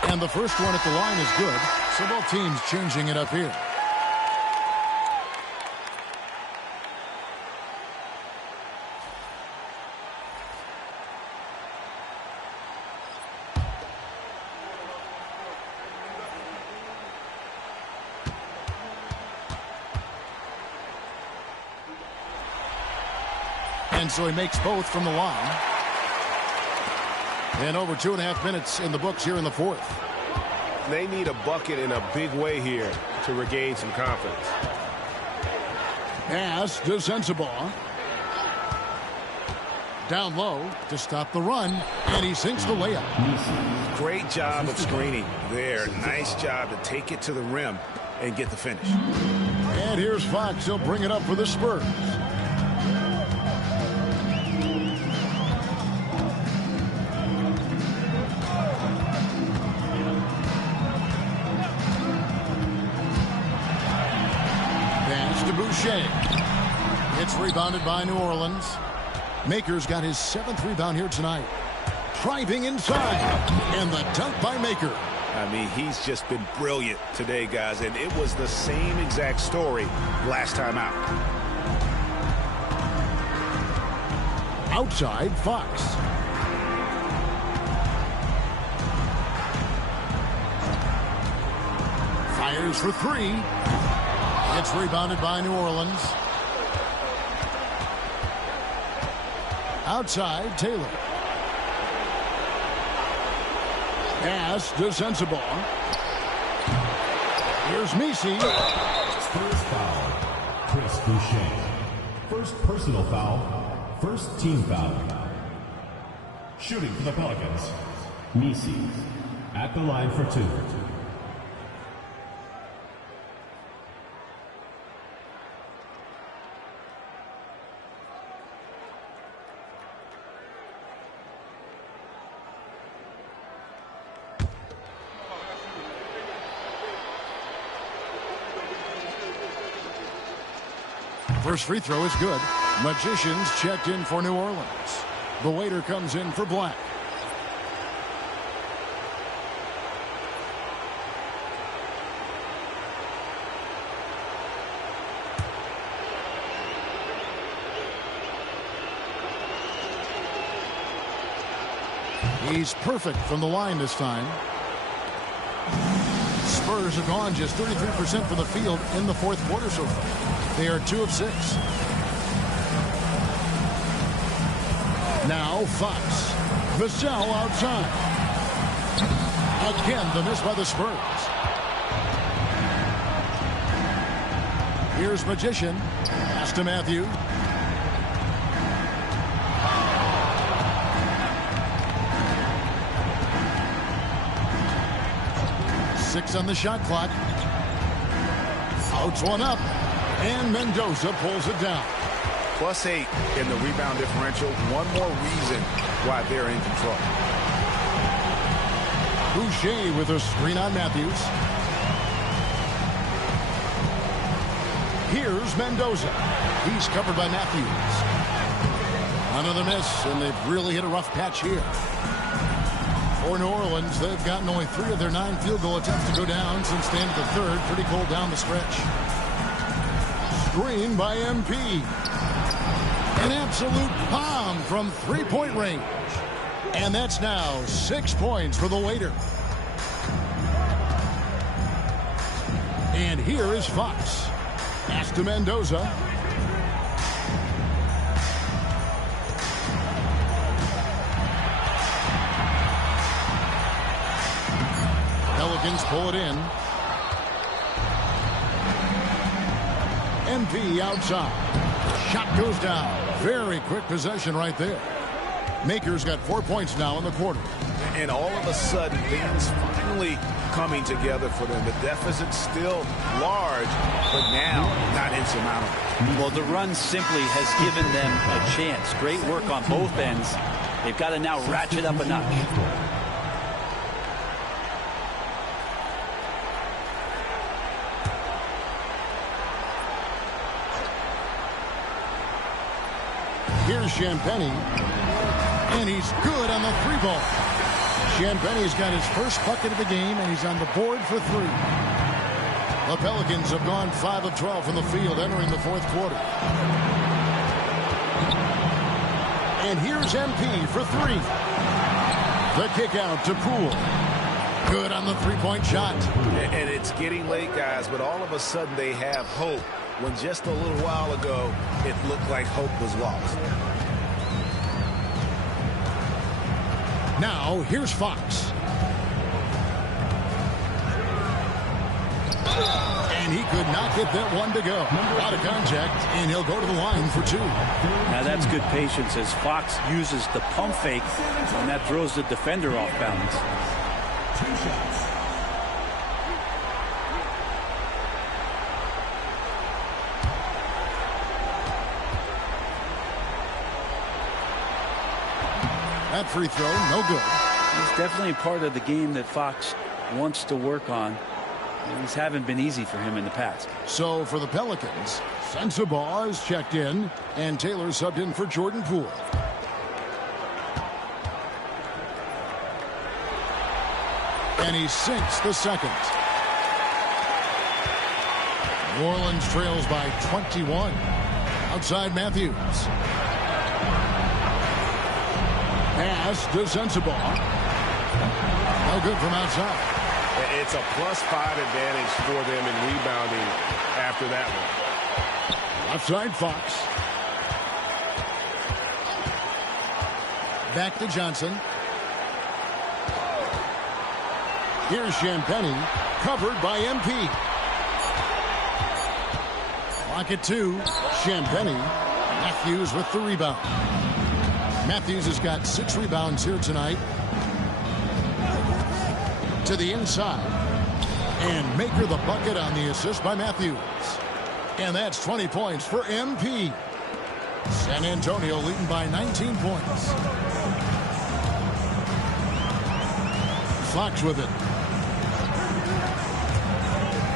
And the first one at the line is good. So both teams changing it up here. And so he makes both from the line. And over 2.5 minutes in the books here in the fourth. They need a bucket in a big way here to regain some confidence. Pass to Sensabaugh. Down low to stop the run, and he sinks the layup. Great job of screening there. Nice job to take it to the rim and get the finish. And here's Fox. He'll bring it up for the Spurs. It's rebounded by New Orleans. Maker's got his 7th rebound here tonight. Driving inside. And the dunk by Maker. I mean, he's just been brilliant today, guys. And it was the same exact story last time out. Outside, Fox. Fires for three. It's rebounded by New Orleans. Outside, Taylor. Pass to Sensabaugh. Here's Messi. First foul, Chris Boucher. First personal foul, first team foul. Shooting for the Pelicans, Messi at the line for two. First free throw is good. Magicians checked in for New Orleans. The waiter comes in for Black. He's perfect from the line this time. Spurs have gone just 33% from the field in the fourth quarter so far. They are 2 of 6. Now Fox. Vassell outside. Again, the miss by the Spurs. Here's Magician. Pass to Matthew. Six on the shot clock. Floats one up. And Mendoza pulls it down. +8 in the rebound differential. One more reason why they're in control. Boucher with a screen on Matthews. Here's Mendoza. He's covered by Matthews. Another miss, and they've really hit a rough patch here. For New Orleans, they've gotten only 3 of their 9 field goal attempts to go down since the end of the third. Pretty cold down the stretch. Screen by MP. An absolute bomb from 3-point range. And that's now 6 points for the waiter. And here is Fox. Pass to Mendoza. Pelicans pull it in. MP outside. Shot goes down. Very quick possession right there. Maker's got 4 points now in the quarter. And all of a sudden, things finally coming together for them. The deficit's still large, but now not insurmountable. Well, the run simply has given them a chance. Great work on both ends. They've got to now ratchet up a notch. Here's Champagny, and he's good on the 3-ball. Champagny's got his first bucket of the game, and he's on the board for 3. The Pelicans have gone 5 of 12 from the field entering the fourth quarter. And here's MP for 3. The kick out to Poole. Good on the 3-point shot. And it's getting late, guys, but all of a sudden they have hope, when just a little while ago it looked like hope was lost. Now, here's Fox. And he could not get that one to go. Out of contact, and he'll go to the line for 2. Now that's good patience as Fox uses the pump fake, and that throws the defender off balance. 2 shots. That free throw, no good. He's definitely part of the game that Fox wants to work on. These haven't been easy for him in the past. So for the Pelicans, Sensabaugh is checked in, and Taylor subbed in for Jordan Poole. And he sinks the second. New Orleans trails by 21. Outside Matthews. Pass to Sensabaugh. No good from outside. It's a +5 advantage for them in rebounding after that one. Left side, Fox. Back to Johnson. Here's Champagnie, covered by MP. Lock it 2. Champagnie. Matthews with the rebound. Matthews has got 6 rebounds here tonight. To the inside. And Maker the bucket on the assist by Matthews. And that's 20 points for MP. San Antonio leading by 19 points. Fox with it.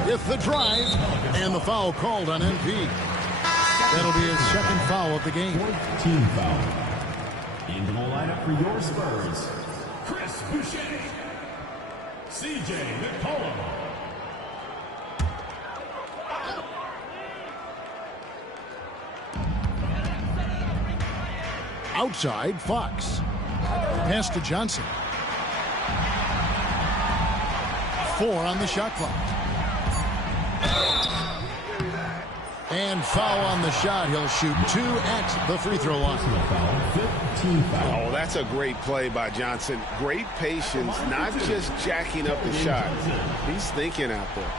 With the drive. And the foul called on MP. That'll be his second foul of the game. 4th team foul. Into the lineup for your Spurs, Chris Boucher, CJ McCollum. Outside, Fox. Pass to Johnson. 4 on the shot clock. And foul on the shot. He'll shoot 2 at the free throw line. Oh, that's a great play by Johnson. Great patience, not just jacking up the shot. He's thinking out there.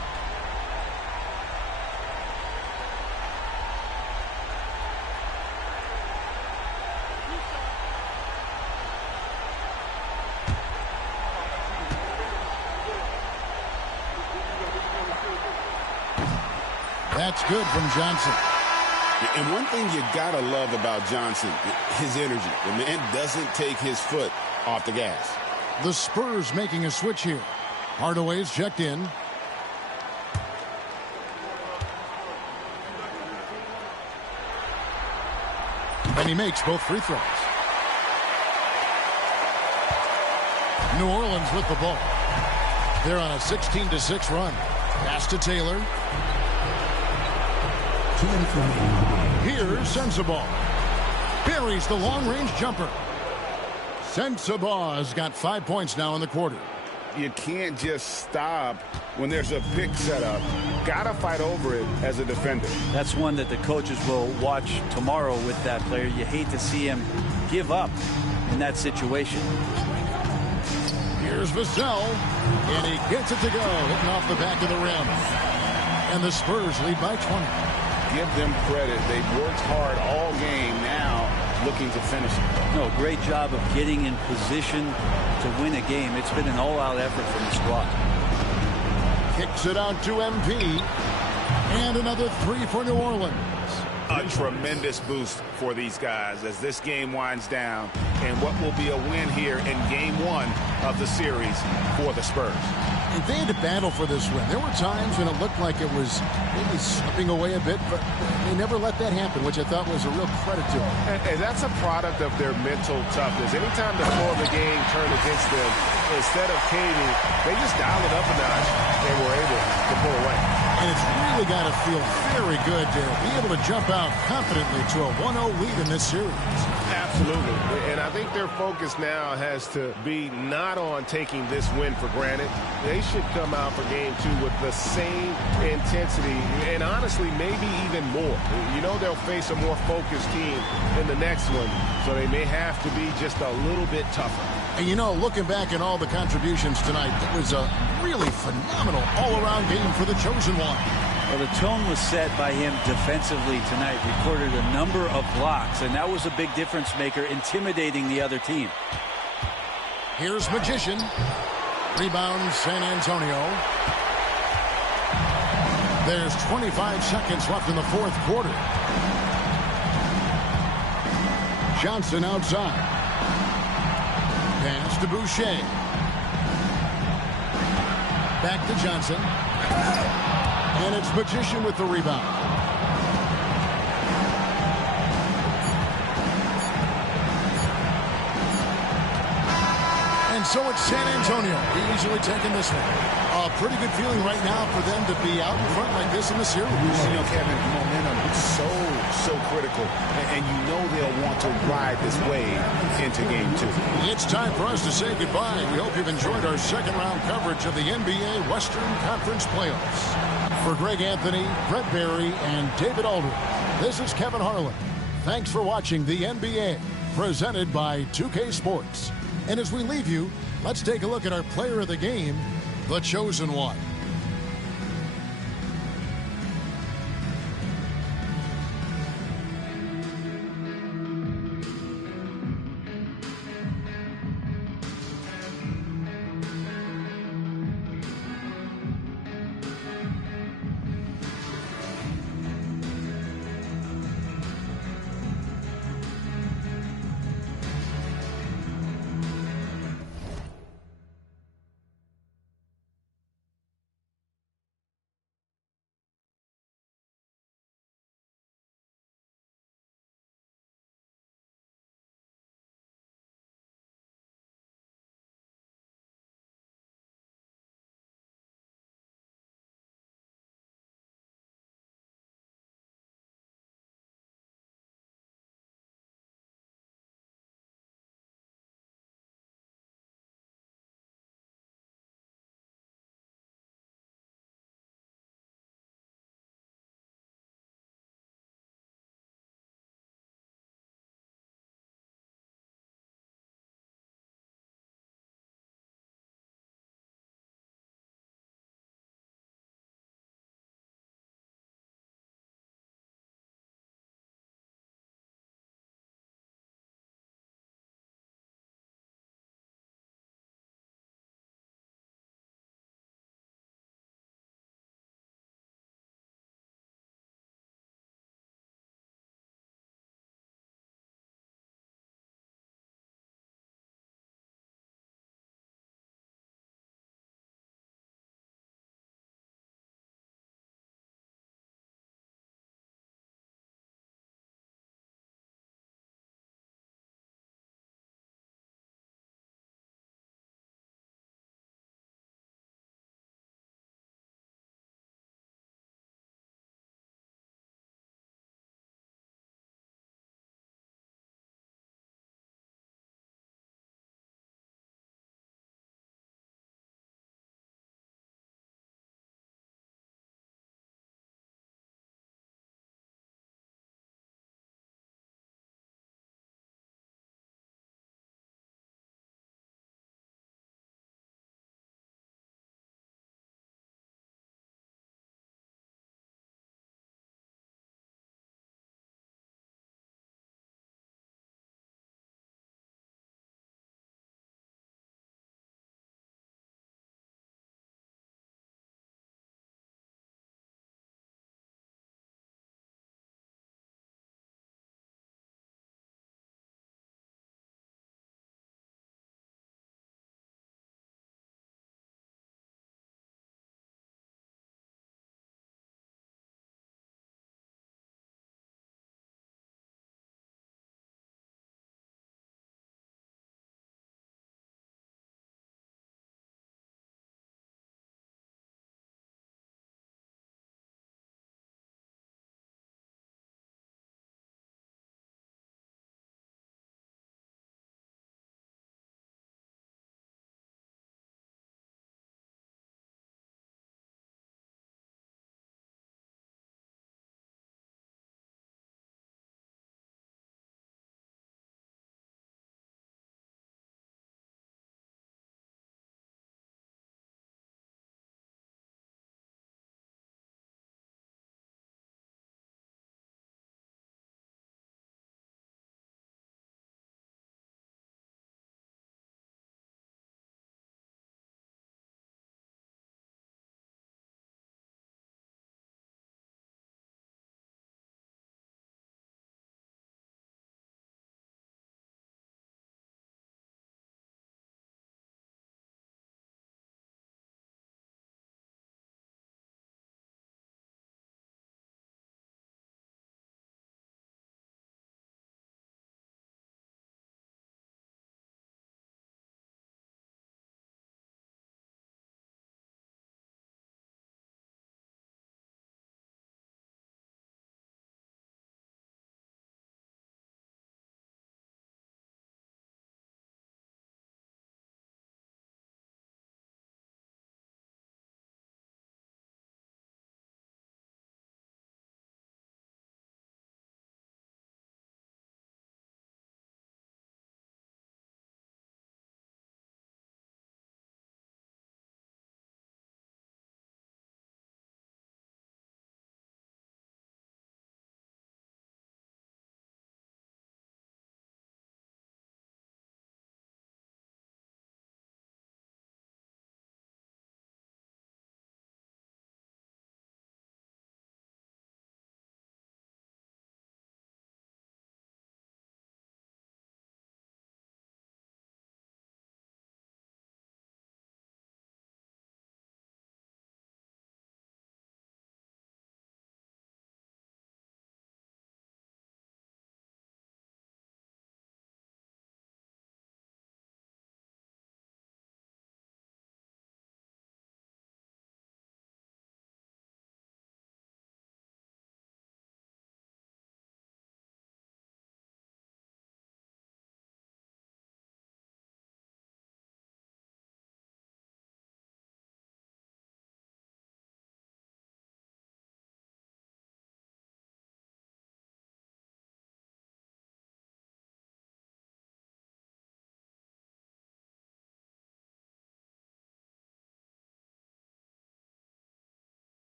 That's good from Johnson. And one thing you got to love about Johnson, his energy. The man doesn't take his foot off the gas. The Spurs making a switch here. Hardaway's checked in. And he makes both free throws. New Orleans with the ball. They're on a 16-6 run. Pass to Taylor. Here's Sensabaugh. Buries the long-range jumper. Sensabaugh's got 5 points now in the quarter. You can't just stop when there's a pick set up. Got to fight over it as a defender. That's one that the coaches will watch tomorrow with that player. You hate to see him give up in that situation. Here's Vassell, and he gets it to go, hitting off the back of the rim. And the Spurs lead by 20. Give them credit. They've worked hard all game, now looking to finish it. No, great job of getting in position to win a game. It's been an all-out effort from the squad. Kicks it out to MP. And another 3 for New Orleans. A tremendous boost for these guys as this game winds down, and what will be a win here in game 1 of the series for the Spurs. And they had to battle for this win. There were times when it looked like it was maybe slipping away a bit, but they never let that happen, which I thought was a real credit to them. And that's a product of their mental toughness. Anytime the flow of the game turned against them, instead of caving, they just dialed it up a notch and were able to pull away. And it's really got to feel very good to be able to jump out confidently to a 1-0 lead in this series. Absolutely. And I think their focus now has to be not on taking this win for granted. They should come out for game 2 with the same intensity and honestly maybe even more. You know they'll face a more focused team in the next one, so they may have to be just a little bit tougher. And you know, looking back at all the contributions tonight, it was a really phenomenal all-around game for the chosen one. Well, the tone was set by him defensively tonight. Recorded a number of blocks, and that was a big difference maker, intimidating the other team. Here's Magician. Rebound San Antonio. There's 25 seconds left in the 4th quarter. Johnson outside. Pass to Boucher. Back to Johnson. And it's Magician with the rebound. And so it's San Antonio easily taking this one. A a pretty good feeling right now for them to be out in front like this in the series. You know, Kevin, momentum is so critical, and you know they'll want to ride this wave into Game 2. It's time for us to say goodbye. We hope you've enjoyed our second-round coverage of the NBA Western Conference Playoffs. For Greg Anthony, Brett Barry, and David Aldridge, this is Kevin Harlan. Thanks for watching the NBA, presented by 2K Sports. And as we leave you, let's take a look at our player of the game, the chosen one.